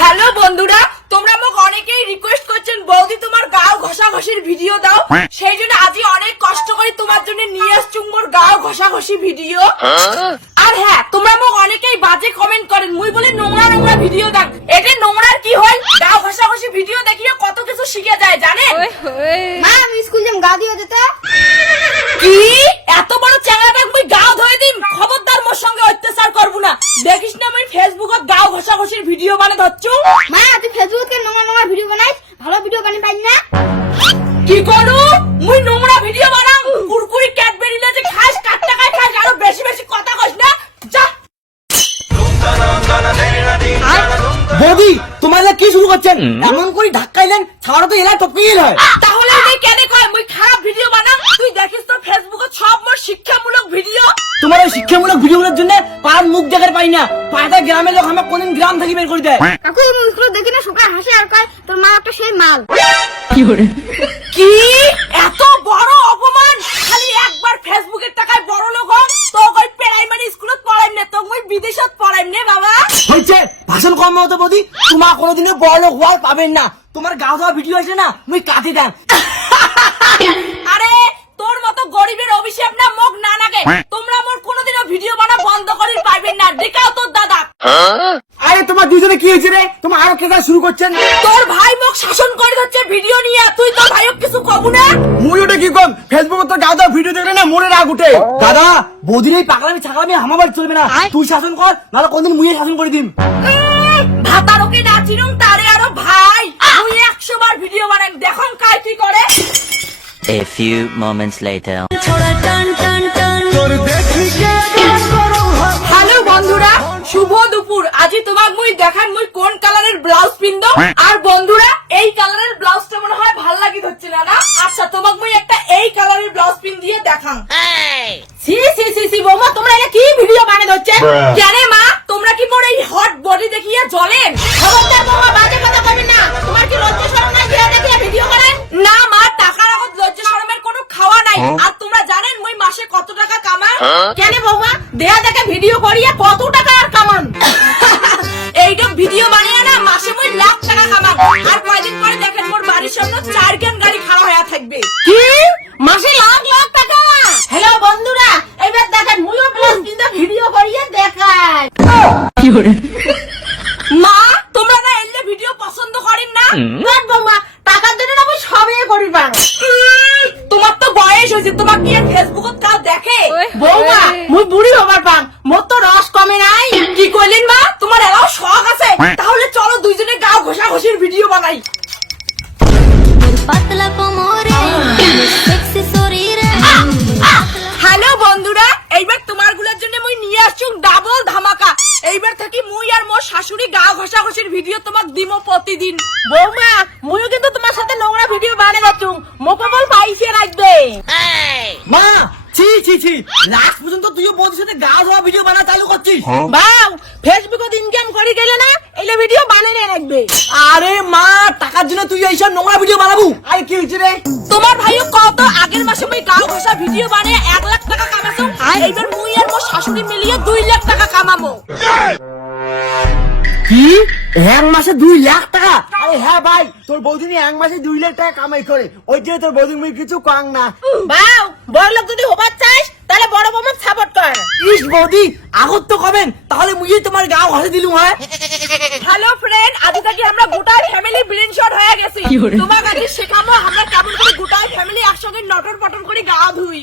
Hello বন্ধুরা, তোমরা আমাকে অনেকেই রিকোয়েস্ট করছেন বৌদি তোমার গাও ঘষাঘষির ভিডিও দাও। সেই জন্য আজই অনেক কষ্ট করে তোমার জন্য নিয়ে আসছি মোর গাও ঘষাঘষি ভিডিও। আর হ্যাঁ, তোমরা আমাকে অনেকেই বাজে কমেন্ট করেন মুই বলে নোংরা নোংরা ভিডিও দাও। এটা নোংরার কি হয়? গাও ঘষাঘষি ভিডিও দেখিয়ে কত কিছু শিখে যায় জানেন? মা আমি স্কুল যাম গা দিয়ে যেতে। কি এত বড় চ্যাংড়াটা মুই গাও ধরে দিম? খবরদার মোর সঙ্গে অত্যাচার করবো না। দেখিস না মুই ফেসবুকত গাও ঘষাঘষির ভিডিও বানাতে হচ্ছু। মা তুই ফেসবুকে নোংরা নোংরা ভিডিও বানাইস, ভালো ভিডিও বানাই পাই না। কি করু? মুই নোংরা ভিডিও বানাম? কুরকুরি ক্যাডবেরি না যে খাস, কাট টাকায় খাস, আরো বেশি বেশি কথা কইস না। যা বৌদি তোমার কি শুরু করছেন? এমন করে ধাক্কাইলেন ছাড়া তো এলা টপকে গেল হয়। তাহলে তুই কেন কয় মুই খারাপ ভিডিও বানাম? তুই দেখিস তো ফেসবুকে সব মোর শিক্ষামূলক ভিডিও। তোমার ওই শিক্ষামূলক ভিডিওগুলোর জন্য পাড়ার মুখ দেখার পাই না। পাড়াটা গ্রামের লোক আমার কোনদিন গ্রাম থেকে বের করে দেয়। কাকু আমি স্কুলে দেখি না সকালে হাসে আর কয় তোর মা একটা সেই মাল। কি এত বড় অপমান? খালি একবার ফেসবুকের টাকায় বড় লোক হন তো কই প্রাইমারি স্কুলত পড়াইম না, তো মুই বিদেশত পড়াইম না বাবা। হয়েছে ভাষণ কম হতো বৌদি, তোমার কোনোদিনও বড় লোক হওয়ার পাবেন না। তোমার গাও দেওয়া ভিডিও আছে না মুই কাটি দেন। আরে তোর মতো গরিবের অভিশাপ না মুখ না নাগে। তোমরা মোর কোনোদিনও ভিডিও বানা বন্ধ করির পারবেন না। দেখাও তোর দাদা। আরে তোমার দুজনে কি হয়েছে রে? তোমার আরো কেদা শুরু করছেন? তোর ভাই মুখ শাসন করে হচ্ছে ভিডিও নিয়ে, তুই তোর ভাইও কিছু কবু না। মুই ওটা কি কম? ফেসবুকে তো গাও দেওয়া ভিডিও দেখলে না মনে রাগ উঠে। দাদা বৌদির এই পাগলামি ছাগলামি আমার চলবে না। তুই শাসন কর, নাহলে কোনদিন মুই শাসন করে দিম। ভাতারকে না চিনুম তারে আরো ভাই। মুই 100 বার ভিডিও বানাই, দেখুন কাই কি করে। A few moments later. Hello বন্ধুরা, শুভ দুপুর। আজি তোমাক মুই দেখান মুই কোন কালারের ব্লাউজ পিনদো। আর বন্ধুরা এই কালারের ব্লাউজটা মনে হয় ভাল লাগি হচ্ছে না না? আচ্ছা তোমাক মুই একটা এই কালারের ব্লাউজ পিন দিয়ে দেখাম। সি সি সি সি বৌমা, তোমরা এটা কি ভিডিও বানাতে হচ্ছে? কেন মা, তোমরা কি মোর এই হট বডি দেখিয়ে জ্বলেন? খবরদার বৌমা, বাজে কথা কইবেন না। তোমার কি লজ্জা শরম নাই যে দেখিয়ে ভিডিও করেন? না মা, টাকার আগত লজ্জা শরমের কোনো খাওয়া নাই। আর তোমরা জানেন মুই মাসে কত টাকা কামাই? কেন বৌমা, দেয়া দেখে ভিডিও করিয়া কত টাকা আর কামান? এইটা ভিডিও বানিয়ে না মাসে মুই লাখ টাকা কামাম। আর কয়দিন পরে দেখেন মোর বাড়ির সামনে 4 কেন গাড়ি খাড়া হয়ে থাকবে। কি মাসে লাখ লাখ টাকা? হ্যালো বন্ধুরা, এবার দেখেন মুইও প্লাস কিন্তু ভিডিও করিয়ে দেখাই। মা তোমরা না এলে ভিডিও পছন্দ করেন না? দেখ বৌমা, টাকার জন্য না মুই সবই করি পারো। তোমার তো বয়স হয়েছে, তোমার কি ফেসবুকত কাউ দেখে? বৌমা মুই বুড়ি হবার পাম, মোর তো রস কমে নাই। কি কইলেন মা, তোমার এলাও শখ আছে? তাহলে চলো দুইজনে গাও ঘষাঘষির ভিডিও বানাই। হ্যালো বন্ধুরা, এইবার তোমার গুলোর জন্য মুই নিয়ে আসছি ডাবল ধামাকা। এইবার থেকে মুই আর মোর শাশুড়ি গাও ঘষাঘষির ভিডিও তোমাক দিমো প্রতিদিন। বৌমা মুইও কিন্তু তোমার সাথে নোংরা ভিডিও বানাই যাচ্ছু, মোকে বল পাইছে রাখবে। মা ছি ছি ছি, লাস্ট পর্যন্ত তুইও বৌদির সাথে গাও দেওয়া ভিডিও বানা চালু করছিস? বাউ ফেসবুকত ইনকাম করি গেলে না এলে ভিডিও বানাই রাখবে। আরে মা, টাকার জন্য তুই এইসব নোংরা ভিডিও বানাবো? আরে কি হয়েছে রে? তোমার ভাইও কত আগের মাসে মুই গাও ঘষা ভিডিও বানিয়ে 1 লাখ টাকা কামাছো। এইবার মুই আর মোর শাশুড়ি মিলিয়ে 2 লাখ টাকা কামাবো। কি এক মাসে 2 লাখ টাকা? আরে হ্যাঁ ভাই, তোর বৌদিনী এক মাসে 2 লাখ টাকা কামাই করে। ওই যে তোর বৌদিনী মুই কিছু কাং না। বাউ বড় লোক যদি হবার চাইস তাহলে বড় বৌমাক সাপোর্ট কর। ইস বৌদি আগত তো কবেন, তাহলে মুই তোমার গাও ঘষে দিলুম। হয় হ্যালো ফ্রেন্ড, আজ থেকে আমরা গোটা ফ্যামিলি ব্রেন শট হয়ে গেছি। তোমার কাছে শেখাবো আমরা কেমন করে গোটা ফ্যামিলি একসঙ্গে নটর পটর করে গা ধুই।